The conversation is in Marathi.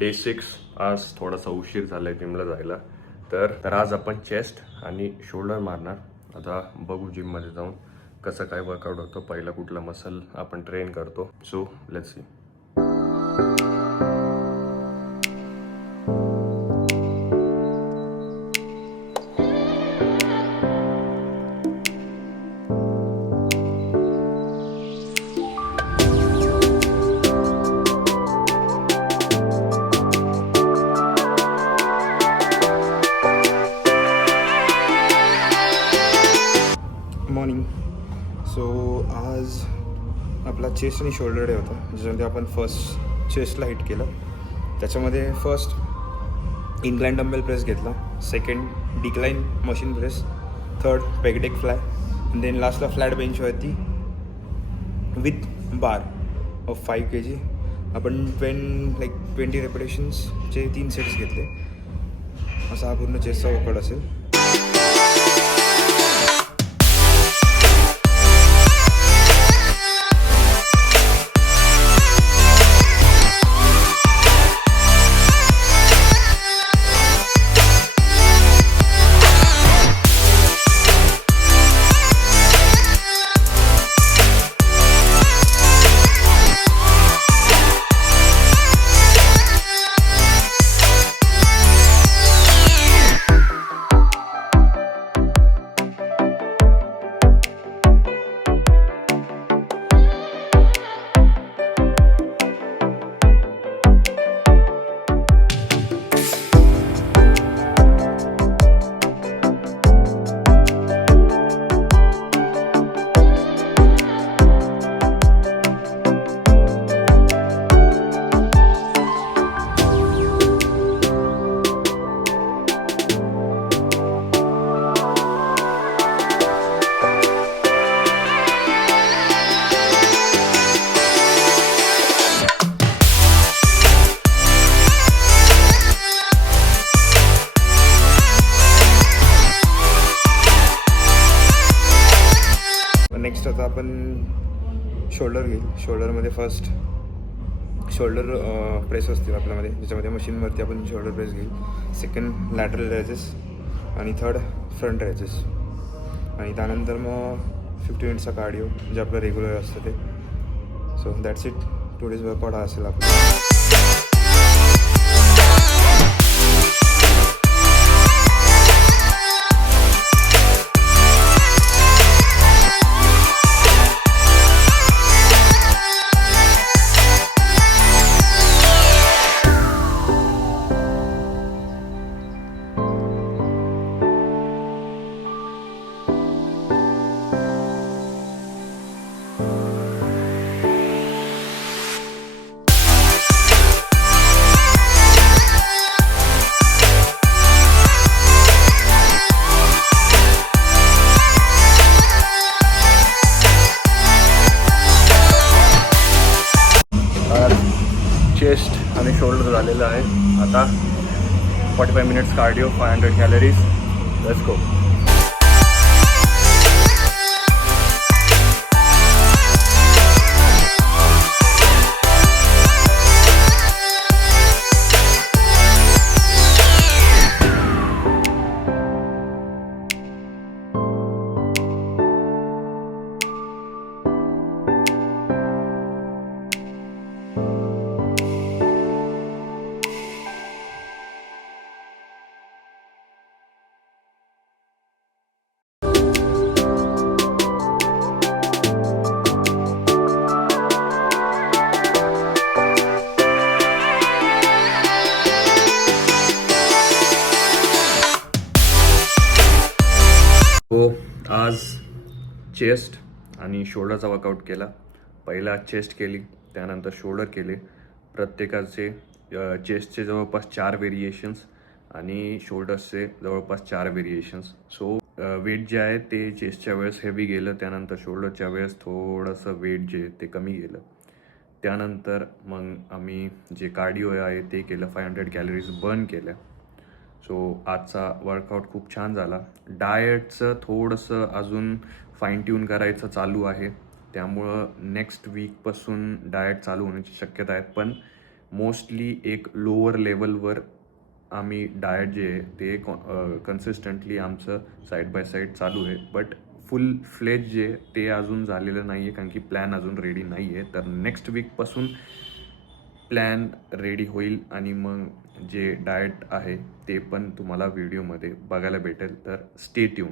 डे 6 आज थोडासा उशीर झाला आहे जिमला जायला. तर आज आपण चेस्ट आणि शोल्डर मारणार. आता बघू जिममध्ये जाऊन कसं काय वर्कआउट होतं, पहिला कुठला मसल आपण ट्रेन करतो. So let's see. Morning. So आज आपला चेस्ट आणि शोल्डर डे होता, ज्याच्यामध्ये आपण फर्स्ट चेस्टला हिट केलं. त्याच्यामध्ये फर्स्ट इनक्लाइन डंबेल प्रेस घेतला, second decline machine press, third pec deck fly, आणि देन लास्टला फ्लॅट बेंचवरती विथ बार ऑफ 5 kg आपण 20 रेपिटेशन्सचे 3 सेट्स घेतले. असा हा पूर्ण चेस्टचा वर्कआउट असेल. नेक्स्ट आता आपण शोल्डर घेईल. शोल्डरमध्ये फर्स्ट शोल्डर प्रेस असतील आपल्यामध्ये, ज्याच्यामध्ये मशीनवरती आपण शोल्डर प्रेस घेईल. सेकंड लॅटरल रेजेस आणि थर्ड फ्रंट रेजेस, आणि त्यानंतर मग 50 मिनिट्सचा कार्डिओ जे आपलं रेग्युलर असतं ते. So that's it. Today's workout हा असेल आपला. चेस्ट आणि शोल्डर झालेलं आहे. आता 45 minutes cardio, 500 calories. Let's go. आज चेस्ट आणि शोल्डरचा वर्कआउट केला. पहिला चेस्ट केली, त्यानंतर शोल्डर केले. प्रत्येकाचे चेस्टचे जवळपास 4 व्हेरिएशन्स आणि शोल्डर्सचे जवळपास 4 व्हेरिएशन्स. सो वेट जे आहे ते चेस्टच्या वेळेस हेवी गेलं, त्यानंतर शोल्डरच्या वेळेस थोडंसं वेट जे ते कमी गेलं. त्यानंतर मग आम्ही जे कार्डिओ आहे ते केलं, 500 कॅलरीज बर्न केल्या. सो आजचा वर्कआउट खूप छान झाला. डाएटचं थोडंसं अजून फाईन ट्यून करायचं चालू आहे, त्यामुळं नेक्स्ट वीकपासून डाएट चालू होण्याची शक्यता आहेत. पण मोस्टली एक लोअर लेवलवर आम्ही डाएट जे आहे ते कन्सिस्टंटली आमचं साईड बाय साईड चालू आहे. बट फुल फ्लेज जे ते अजून झालेलं नाही आहे, कारण की प्लॅन अजून रेडी नाही आहे. तर नेक्स्ट वीकपासून प्लॅन रेडी होईल आणि मग जे डाएट आहे ते पण तुम्हाला व्हिडिओमध्ये बघायला भेटेल. तर स्टे ट्यून.